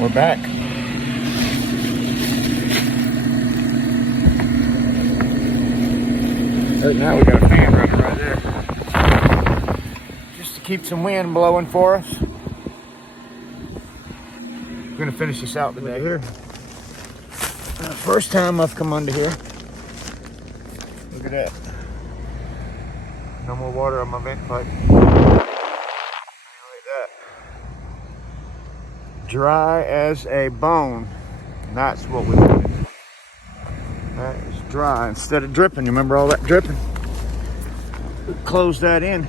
We're back. Right now we got a fan running right there. Just to keep some wind blowing for us. We're gonna finish this out today here. First time I've come under here. Look at that. No more water on my vent pipe. Like that. Dry as a bone. And that's what we wanted. That is dry instead of dripping. You remember all that dripping? Close that in.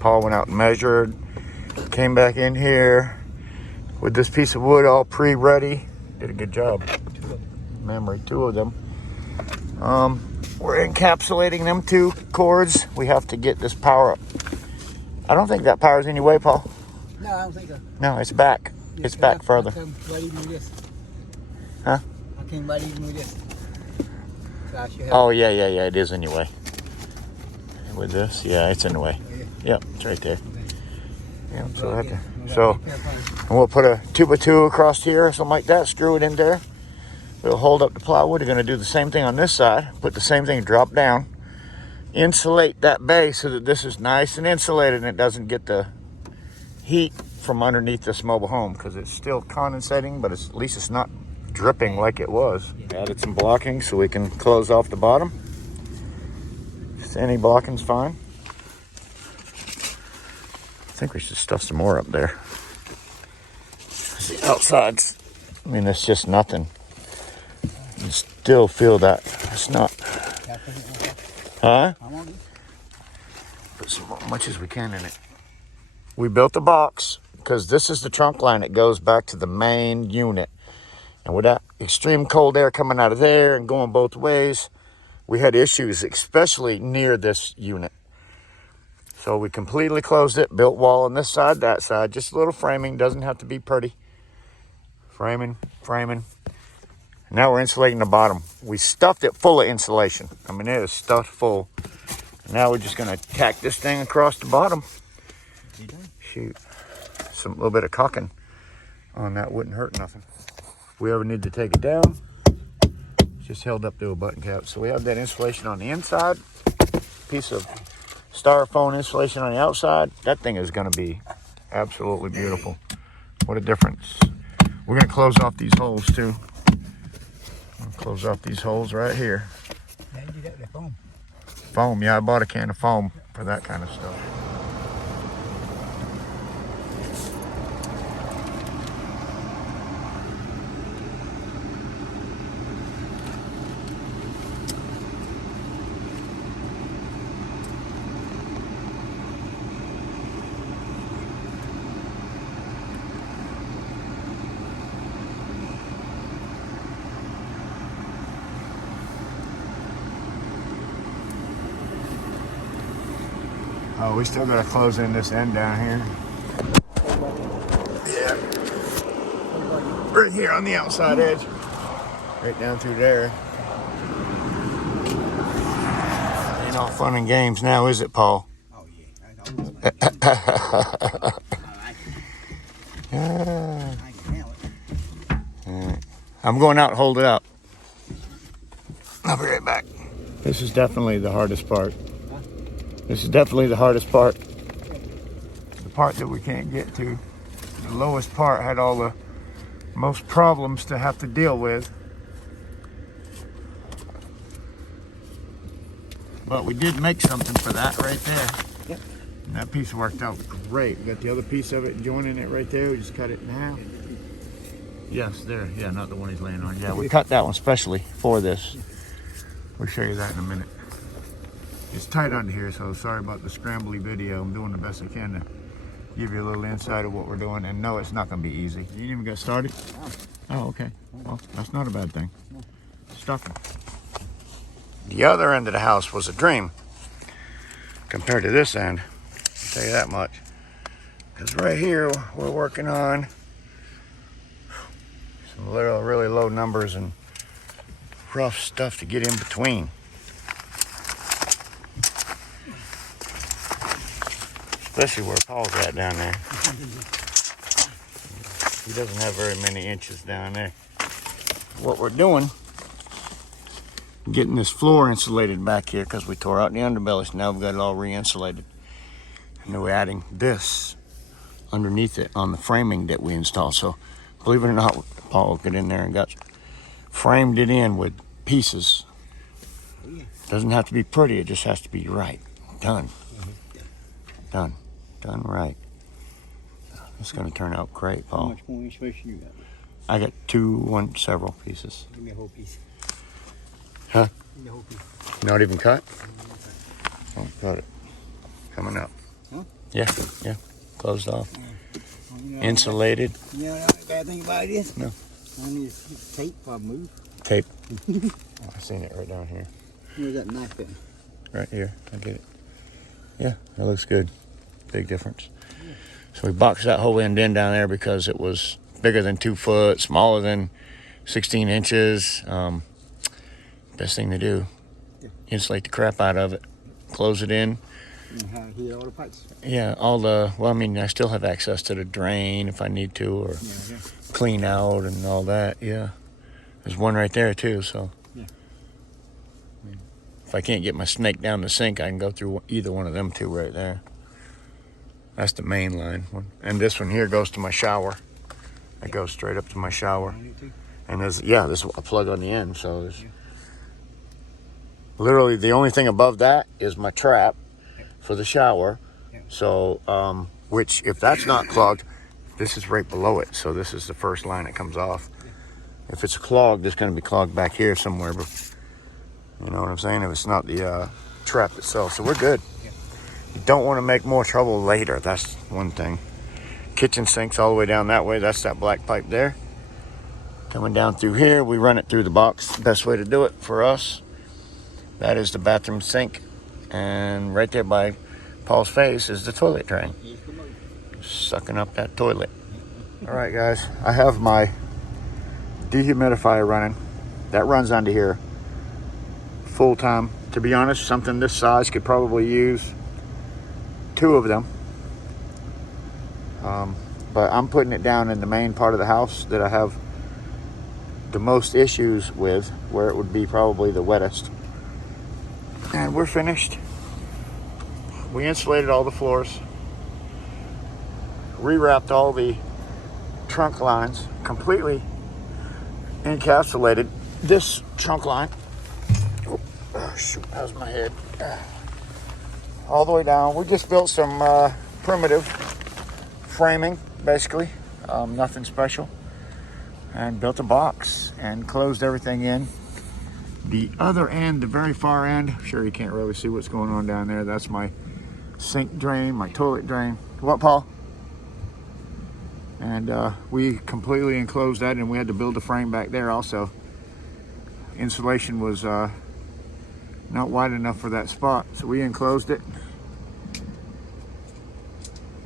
Paul went out and measured, came back in here with this piece of wood all pre-ready. Did a good job. Memory, 2 of them. We're encapsulating them 2 cords. We have to get this power up. I don't think that power's any way, Paul. No, I don't think so. No, it's back. It's back further. I came right even with this. Huh? I came right even with this. So I should have Oh, yeah, it is in your way. With this, yeah, it's in the way. Yep, it's right there. Yeah, so and we'll put a 2x2 across here or something like that, screw it in there. We'll hold up the plywood. We're going to do the same thing on this side. Put the same thing, drop down. Insulate that base so that this is nice and insulated and it doesn't get the heat from underneath this mobile home, because it's still condensating, but at least it's not dripping like it was. Added some blocking so we can close off the bottom. Just any blocking's fine. I think we should stuff some more up there. The outsides, I mean, it's just nothing. You still feel that it's not. Huh? Put as much as we can in it. We built the box because this is the trunk line that goes back to the main unit. And with that extreme cold air coming out of there and going both ways, we had issues, especially near this unit. So we completely closed it, built wall on this side, that side, just a little framing, doesn't have to be pretty. Framing. Now we're insulating the bottom. We stuffed it full of insulation. I mean, it is stuffed full. Now we're just gonna tack this thing across the bottom. Shoot, a little bit of caulking on that wouldn't hurt nothing. If we ever need to take it down, it's just held up to a button cap. So we have that insulation on the inside, piece of styrofoam insulation on the outside. That thing is going to be absolutely beautiful. What a difference. We're going to close off these holes too. Close off these holes right here. Yeah, you got the foam. Foam, yeah, I bought a can of foam for that kind of stuff. Oh, we still gotta close in this end down here. Yeah. Right here on the outside edge. Right down through there. Ain't all fun and games now, is it, Paul? Oh, yeah. I can handle it. I'm going out and hold it up. I'll be right back. This is definitely the hardest part. This is definitely the hardest part. The part that we can't get to. The lowest part had all the most problems to have to deal with. But we did make something for that right there. Yep. And that piece worked out great. We got the other piece of it joining it right there. We just cut it in half. Yes, there. Yeah, not the one he's laying on. Yeah, we cut that one specially for this. We'll show you that in a minute. It's tight under here, so sorry about the scrambly video. I'm doing the best I can to give you a little insight of what we're doing. And no, it's not going to be easy. You didn't even get started? Oh, okay. Well, that's not a bad thing. Stuffing. The other end of the house was a dream compared to this end. I'll tell you that much. Because right here we're working on some really low numbers and rough stuff to get in between. Especially where Paul's at down there. He doesn't have very many inches down there. What we're doing, getting this floor insulated back here because we tore out the underbelly, so now we've got it all re-insulated. And then we're adding this underneath it on the framing that we installed. So believe it or not, Paul got in there and got framed it in with pieces. Doesn't have to be pretty, it just has to be right. Done. Done right. It's going to turn out great, Paul. How much more insulation you got? I got several pieces. Give me a whole piece. Huh? Give me a whole piece. Not even cut? Oh, got it. Coming up. Huh? Yeah. Closed off. You know, Insulated. You know what the bad thing about it is? No. I need tape if I move. Tape. Oh, I seen it right down here. Where's that knife at? Right here. I get it. Yeah, that looks good. Big difference. Yeah. So we boxed that whole end in down there because it was bigger than 2 foot, smaller than 16 inches. Best thing to do, insulate the crap out of it, close it in. And heat all the pipes. Yeah, I still have access to the drain if I need to, or clean out and all that. Yeah, there's one right there too, so. Yeah. If I can't get my snake down the sink, I can go through either one of them two right there. That's the main line. And this one here goes to my shower. It goes straight up to my shower. And there's a plug on the end. So there's literally the only thing above that is my trap for the shower. So, which if that's not clogged, this is right below it. So this is the first line that comes off. If it's clogged, it's going to be clogged back here somewhere. But you know what I'm saying? If it's not the trap itself. So we're good. You don't want to make more trouble later. That's one thing. Kitchen sink's all the way down that way. That's that black pipe there. Coming down through here, we run it through the box. Best way to do it for us. That is the bathroom sink. And right there by Paul's face is the toilet drain. Sucking up that toilet. All right, guys. I have my dehumidifier running. That runs under here full time. To be honest, something this size could probably use 2 of them. But I'm putting it down in the main part of the house that I have the most issues with, where it would be probably the wettest. And we're finished. We insulated all the floors, rewrapped all the trunk lines, completely encapsulated this trunk line. Oh shoot, that was my head. All the way down. We just built some primitive framing, basically, nothing special, and built a box and closed everything in. The other end, the very far end, sure you can't really see what's going on down there. That's my sink drain, my toilet drain. What, Paul? And we completely enclosed that, and we had to build a frame back there also. Insulation was not wide enough for that spot, so we enclosed it.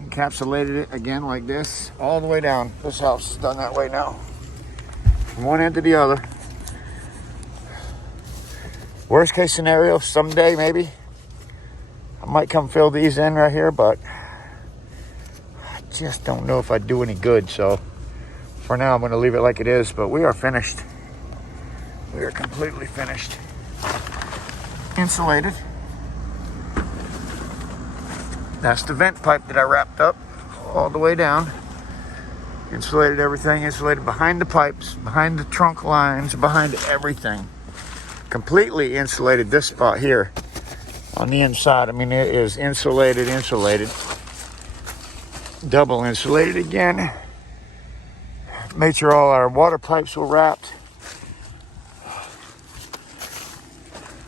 Encapsulated it again like this, all the way down. This house is done that way now. From one end to the other. Worst case scenario, someday maybe, I might come fill these in right here, but I just don't know if I'd do any good. So for now, I'm going to leave it like it is, but we are finished. We are completely finished. Insulated. That's the vent pipe that I wrapped up all the way down. Insulated everything, insulated behind the pipes, behind the trunk lines, behind everything. Completely insulated this spot here on the inside. I mean, it is insulated. Double insulated again. Made sure all our water pipes were wrapped.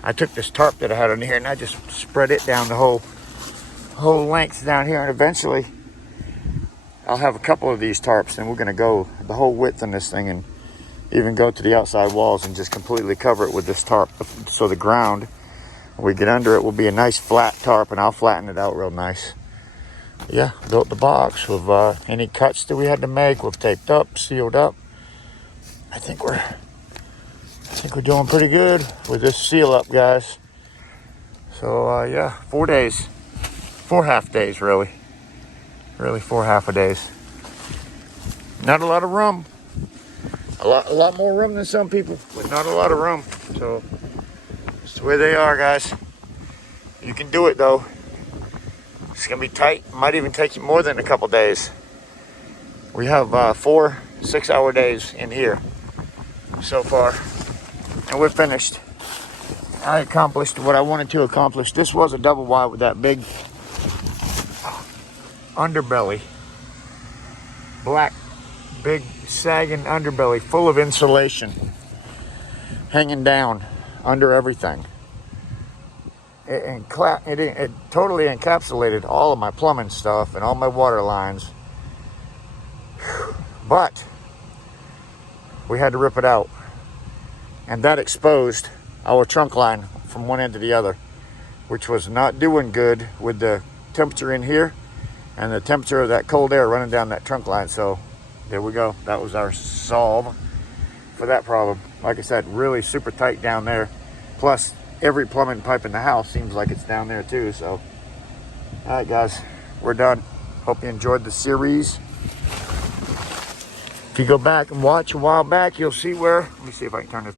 I took this tarp that I had on here and I just spread it down the whole length down here, and eventually I'll have a couple of these tarps, and we're going to go the whole width on this thing and even go to the outside walls and just completely cover it with this tarp. So the ground, when we get under it, will be a nice flat tarp, and I'll flatten it out real nice. yeah, built the box with any cuts that we had to make. We've taped up, sealed up. I think we're doing pretty good with this seal up, guys. So yeah, 4 days, 4 half days, really 4 half a days. Not a lot of room. A lot more room than some people, but not a lot of room. So it's the way they are, guys. You can do it though. It's gonna be tight. Might even take you more than a couple days. We have 4 6-hour days in here so far, and we're finished. I accomplished what I wanted to accomplish. This was a double wide with that big underbelly, black, big sagging underbelly full of insulation hanging down under everything. It totally encapsulated all of my plumbing stuff and all my water lines. But we had to rip it out, and that exposed our trunk line from one end to the other, which was not doing good with the temperature in here and the temperature of that cold air running down that trunk line. So there we go. That was our solve for that problem. Like I said, really super tight down there. Plus, every plumbing pipe in the house seems like it's down there too. So, all right, guys, we're done. Hope you enjoyed the series. If you go back and watch a while back, you'll see where, let me see if I can turn this.